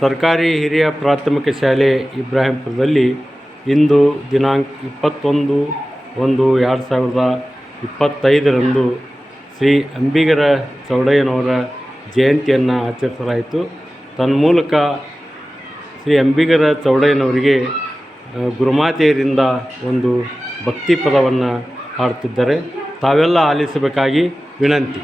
ಸರ್ಕಾರಿ ಹಿರಿಯ ಪ್ರಾಥಮಿಕ ಶಾಲೆ ಇಬ್ರಾಹಿಂಪುರದಲ್ಲಿ ಇಂದು ದಿನಾಂಕ 21/1/2025 ಶ್ರೀ ಅಂಬಿಗರ ಚೌಡಯ್ಯನವರ ಜಯಂತಿಯನ್ನು ಆಚರಿಸಲಾಯಿತು. ತನ್ಮೂಲಕ ಶ್ರೀ ಅಂಬಿಗರ ಚೌಡಯ್ಯನವರಿಗೆ ಗುರುಮಾತೆಯರಿಂದ ಒಂದು ಭಕ್ತಿ ಪದವನ್ನು ಹಾಡುತ್ತಿದ್ದಾರೆ. ತಾವೆಲ್ಲ ಆಲಿಸಬೇಕಾಗಿ ವಿನಂತಿ.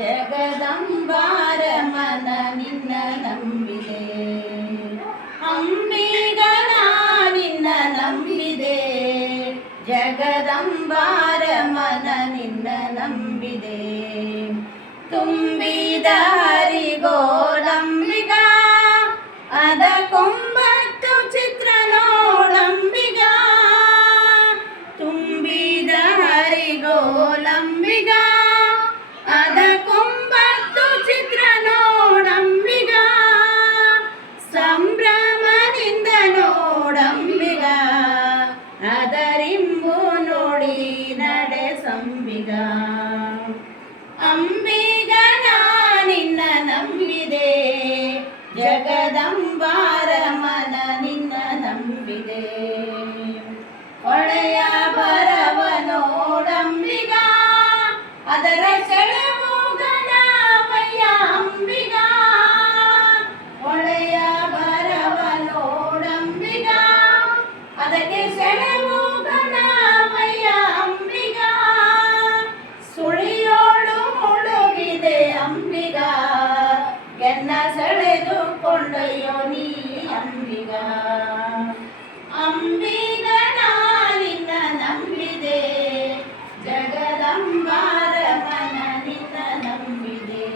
ಜಗದಂಬಾರ ಮನ ನಿನ್ನ ನಂಬಿದೆ, ಅಂಬಿಗನ ನಿನ್ನ ನಂಬಿದೆ. ಜಗದಂಬಾರ ಮನ ನಿನ್ನ ನಂಬಿದೆ. ತುಂಬಿದ ಹರಿಗೋಳಂಬಿಗ ಅದ ಕೊಂಬತ್ತು ಚಿತ್ರ ನೋಡಂಬಿಗ. ತುಂಬಿದ ಹರಿಗೋಳಂಬಿಗ ಅದ ಕೊಂಬತ್ತು ಚಿತ್ರ ನೋಡಂಬಿಗ. ಸಂಭ್ರಮದಿಂದ ನೋಡಂಬಿಗ ಅದರಿಂಬು ನೋಡಿ ನಡೆ ಸಂಬಿಗ. ಅಂಬಿಗನ ನಿನ್ನ ನಂಬಿದೆ, ಜಗದಂಬಾರ ಮನ ನಿನ್ನ ನಂಬಿದೆ. ಹೊಳೆಯ ಬರವ ನೋಡಂಬಿಗ ಅದರ ಸೆಳೆವು ಘನವಯ್ಯ ಅಂಬಿಗ. ಹೊಳೆಯ ಬರವ ನೋಡಂಬಿಗ ಅದಕ್ಕೆ ಸೆಳೆವು ಘನವಯ್ಯ ಅಂಬಿಗ. ಸುಳಿಯೋಳು ಮುಳುಗಿದೆ ಅಂಬಿಗ ಎನ್ನ ಸೆಳೆದುಕೊಂಡಯ್ಯೋ ನೀ ಅಂಬಿಗ. ಅಂಬಿಗನ ನಿನ್ನ ನಂಬಿದೆ, ಜಗದಂಬಾರ ಮನ ನಿನ್ನ ನಂಬಿದೆ.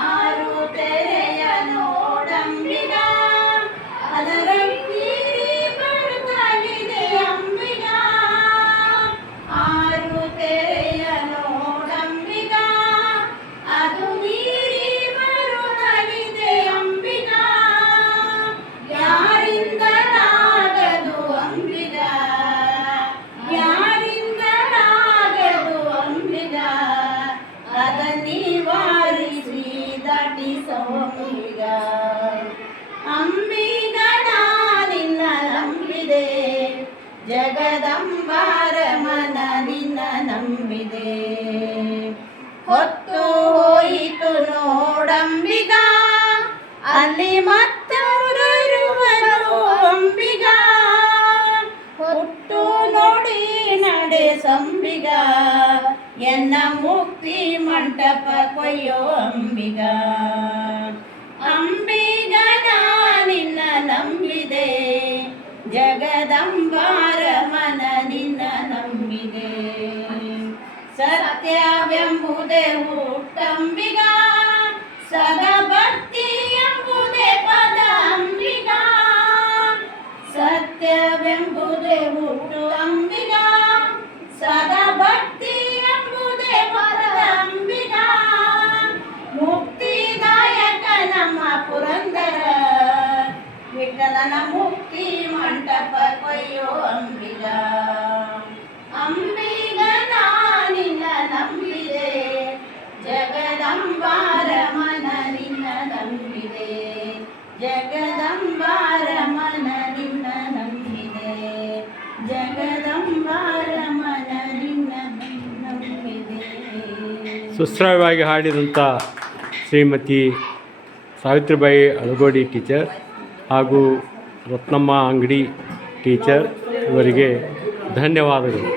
ಆರು ತೆರೆಯ ನೋಡಂಬಿಗ ಅದರ ತೀರಿ ಬರುತ್ತಲಿದೆ ಅಂಬಿಗ. ಆರು ತೆರೆಯ ನೋಡಂಬಿಗ ಅದು ನೀರಿ ಬರುತ್ತಲಿದೆ ಅಂಬಿಗ. ಯಾರಿಂದಲಾಗದು ಅಂಬಿಗ, ಯಾರಿಂದಲಾಗದು ಅಂಬಿಗ. ಅದ ನಿವಾರಿಸಿ ದಾಟಿಸೋ ಅಂಬಿಗ. ಅಂಬಿಗನ ನಿನ್ನ ನಂಬಿದೆ, ಜಗದಂಬಾರ ಮನ ನಿನ್ನ ನಂಬಿದೆ. ಹೊತ್ತು ಹೋಯಿತು ನೋಡಂಬಿಗ ಅಲ್ಲಿ ಮತ್ತವರಿರುವರು ಅಂಬಿಗ. ಹುಟ್ಟು ನೋಡಿ ನಡೆ ಸಂಬಿಗ ಎನ್ನ ಮುಕ್ತಿ ಮಂಟಪ ಕೊಯ್ಯೋ ಅಂಬಿಗ. ಅಂಬಿಗನ ನಿನ್ನ ನಂಬಿದೆ, ಜಗದಂಬಾರ ಮನ ನಿನ್ನ ನಂಬಿದೆ. ಸತ್ಯವೆಂಬುದೇ ಹುಟ್ಟಂಬಿಗ ಸದಾ ಭಕ್ತಿ ಎಂಬುದೇ ಪದ ಅಂಬಿಗ. ಸತ್ಯವೆಂಬುದೇ ಹುಟ್ಟು ಅಂಬಿಗ ಸದಾ ಭಕ್ತಿ ಎಂಬುದೇ ಪದ ಅಂಬಿಗ. ಮುಕ್ತಿದಾಯಕ ನಮ್ಮ ಪುರಂದರ ವಿಠಲನ ಮುಕ್ತಿ ಮಂಟಪ ಕೊಯ್ಯೋ ಅಂಬಿಗ. ಅಂಬಿಗನ ನಿನ್ನ ನಂಬಿದೆ, ಜಗದಂಬಾರ ಮನ ನಿನ್ನ ನಂಬಿದೆ. ಜಗದಂಬಾರ ಮನ ನಿನ್ನ ನಂಬಿದೆ, ಜಗದಂಬಾರ ಮನ ನಿನ್ನ ನಂಬಿದೆ. ಸುಶ್ರಾವ್ಯವಾಗಿ ಹಾಡಿದಂಥ ಶ್ರೀಮತಿ ಸಾವಿತ್ರಿಬಾಯಿ ಅಳಗೋಡಿ ಟೀಚರ್ ಹಾಗೂ ರತ್ನಮ್ಮ ಅಂಗಡಿ ಟೀಚರ್ ಇವರಿಗೆ ಧನ್ಯವಾದಗಳು.